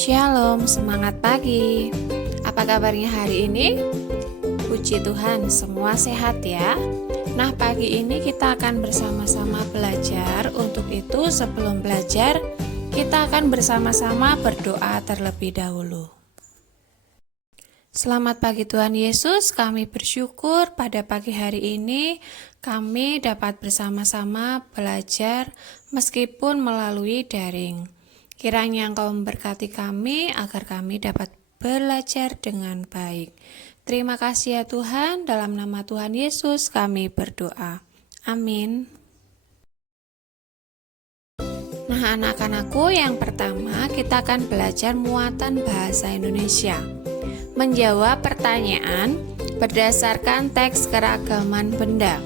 Shalom, semangat pagi. Apa kabarnya hari ini? Puji Tuhan, semua sehat ya. Nah, pagi ini kita akan bersama-sama belajar. Untuk itu, sebelum belajar, kita akan bersama-sama berdoa terlebih dahulu. Selamat pagi Tuhan Yesus, kami bersyukur pada pagi hari ini kami dapat bersama-sama belajar meskipun melalui daring. Kiranya Engkau memberkati kami agar kami dapat belajar dengan baik. Terima kasih ya Tuhan, dalam nama Tuhan Yesus kami berdoa. Amin. Nah anak-anakku, yang pertama kita akan belajar muatan bahasa Indonesia. Menjawab pertanyaan berdasarkan teks keragaman benda.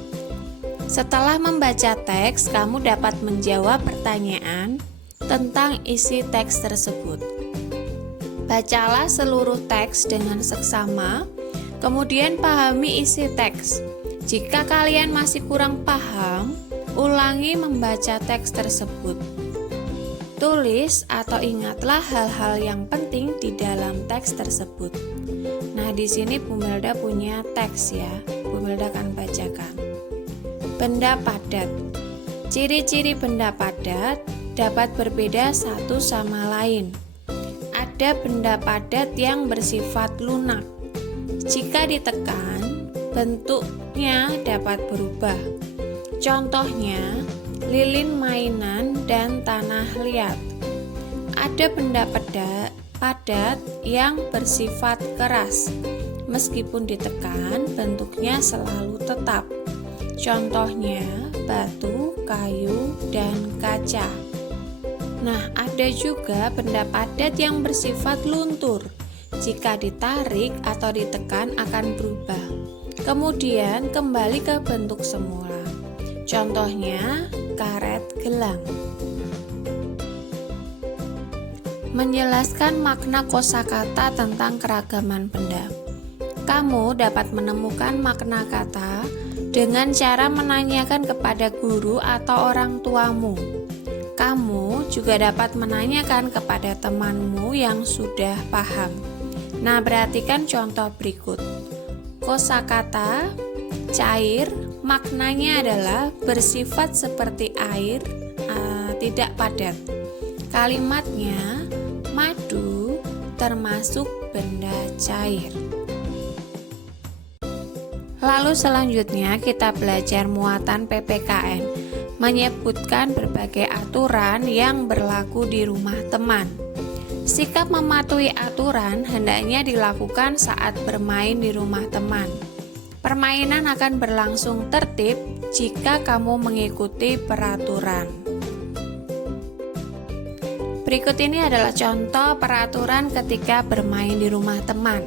Setelah membaca teks, kamu dapat menjawab pertanyaan tentang isi teks tersebut. Bacalah seluruh teks dengan seksama, kemudian pahami isi teks. Jika kalian masih kurang paham, ulangi membaca teks tersebut. Tulis atau ingatlah hal-hal yang penting di dalam teks tersebut. Nah, di sini Bu Melda punya teks ya. Bu Melda akan bacakan. Benda padat. Ciri-ciri benda padat dapat berbeda satu sama lain. Ada benda padat yang bersifat lunak. Jika ditekan, bentuknya dapat berubah. Contohnya, lilin mainan dan tanah liat. Ada benda padat yang bersifat keras. Meskipun ditekan, bentuknya selalu tetap. Contohnya, batu, kayu, dan kaca. Nah, ada juga benda padat yang bersifat luntur. Jika ditarik atau ditekan akan berubah. Kemudian kembali ke bentuk semula. Contohnya, karet gelang. Menjelaskan makna kosakata tentang keragaman benda. Kamu dapat menemukan makna kata dengan cara menanyakan kepada guru atau orang tuamu. Kamu juga dapat menanyakan kepada temanmu yang sudah paham. Nah, perhatikan contoh berikut. Kosakata cair maknanya adalah bersifat seperti air, tidak padat. Kalimatnya madu termasuk benda cair. Lalu selanjutnya kita belajar muatan PPKN. Menyebutkan berbagai aturan yang berlaku di rumah teman. Sikap mematuhi aturan hendaknya dilakukan saat bermain di rumah teman. Permainan akan berlangsung tertib jika kamu mengikuti peraturan. Berikut ini adalah contoh peraturan ketika bermain di rumah teman.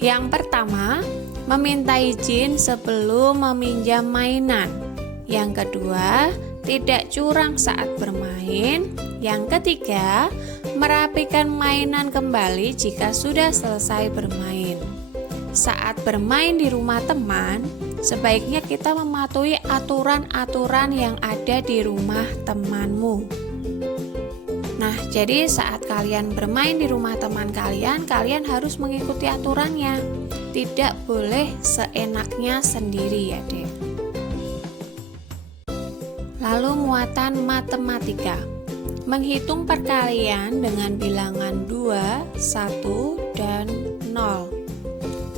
Yang pertama, meminta izin sebelum meminjam mainan. Yang kedua, tidak curang saat bermain. Yang ketiga, merapikan mainan kembali jika sudah selesai bermain. Saat bermain di rumah teman, sebaiknya kita mematuhi aturan-aturan yang ada di rumah temanmu. Nah, jadi saat kalian bermain di rumah teman kalian, kalian harus mengikuti aturannya. Tidak boleh seenaknya sendiri ya, Dek. Lalu muatan matematika. Menghitung perkalian dengan bilangan 2, 1, dan 0.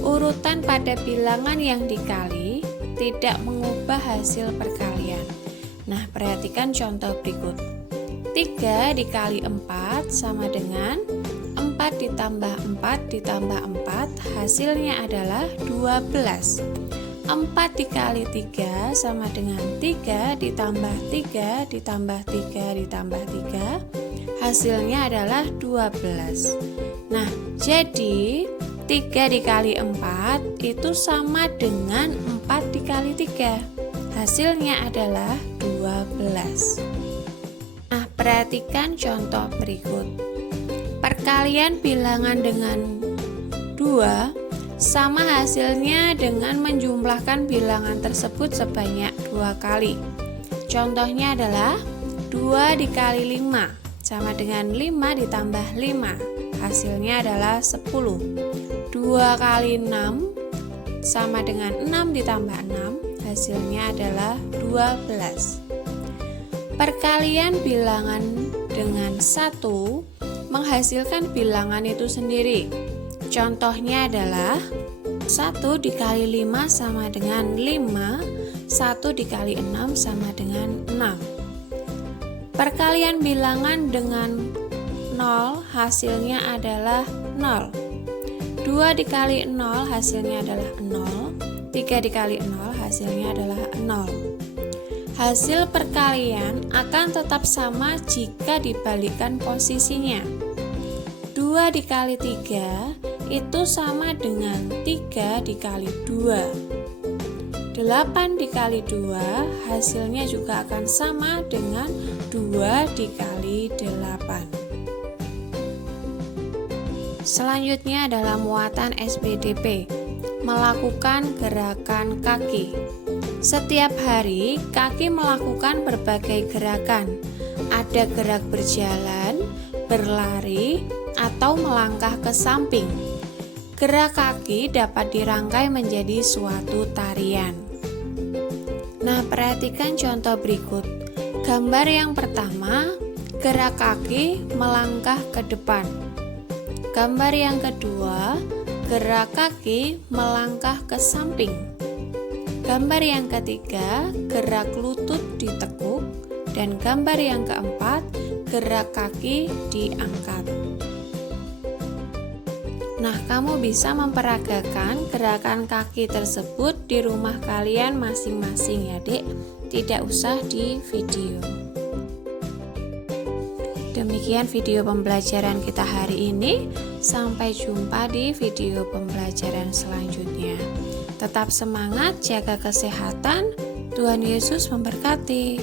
Urutan pada bilangan yang dikali tidak mengubah hasil perkalian. Nah, perhatikan contoh berikut. 3 dikali 4 sama dengan 4 ditambah 4 ditambah 4, hasilnya adalah 12. 4 dikali 3 sama dengan 3 ditambah 3 ditambah 3 ditambah 3, hasilnya adalah 12. Nah, jadi 3 dikali 4 itu sama dengan 4 dikali 3. Hasilnya adalah 12. Nah, perhatikan contoh berikut. Perkalian bilangan dengan 2 sama hasilnya dengan menjumlahkan bilangan tersebut sebanyak 2 kali. Contohnya adalah 2 dikali 5 sama dengan 5 ditambah 5, hasilnya adalah 10. 2 kali 6 sama dengan 6 ditambah 6, hasilnya adalah 12. Perkalian bilangan dengan 1 menghasilkan bilangan itu sendiri. Contohnya adalah 1 dikali 5 sama dengan 5, 1 dikali 6 sama dengan 6. Perkalian bilangan dengan 0 hasilnya adalah 0. 2 dikali 0 hasilnya adalah 0. 3 dikali 0 hasilnya adalah 0. Hasil perkalian akan tetap sama jika dibalikkan posisinya. 2 dikali 3 itu sama dengan 3 dikali 2. 8 dikali 2 hasilnya juga akan sama dengan 2 dikali 8. Selanjutnya adalah muatan SPDP, melakukan gerakan kaki. Setiap hari, kaki melakukan berbagai gerakan. Ada gerak berjalan, berlari, atau melangkah ke samping. Gerak kaki dapat dirangkai menjadi suatu tarian. Nah, perhatikan contoh berikut. Gambar yang pertama, gerak kaki melangkah ke depan. Gambar yang kedua, gerak kaki melangkah ke samping. Gambar yang ketiga, gerak lutut ditekuk, dan gambar yang keempat, gerak kaki diangkat. Nah, kamu bisa memperagakan gerakan kaki tersebut di rumah kalian masing-masing ya, Dek. Tidak usah di video. Demikian video pembelajaran kita hari ini. Sampai jumpa di video pembelajaran selanjutnya. Tetap semangat, jaga kesehatan. Tuhan Yesus memberkati.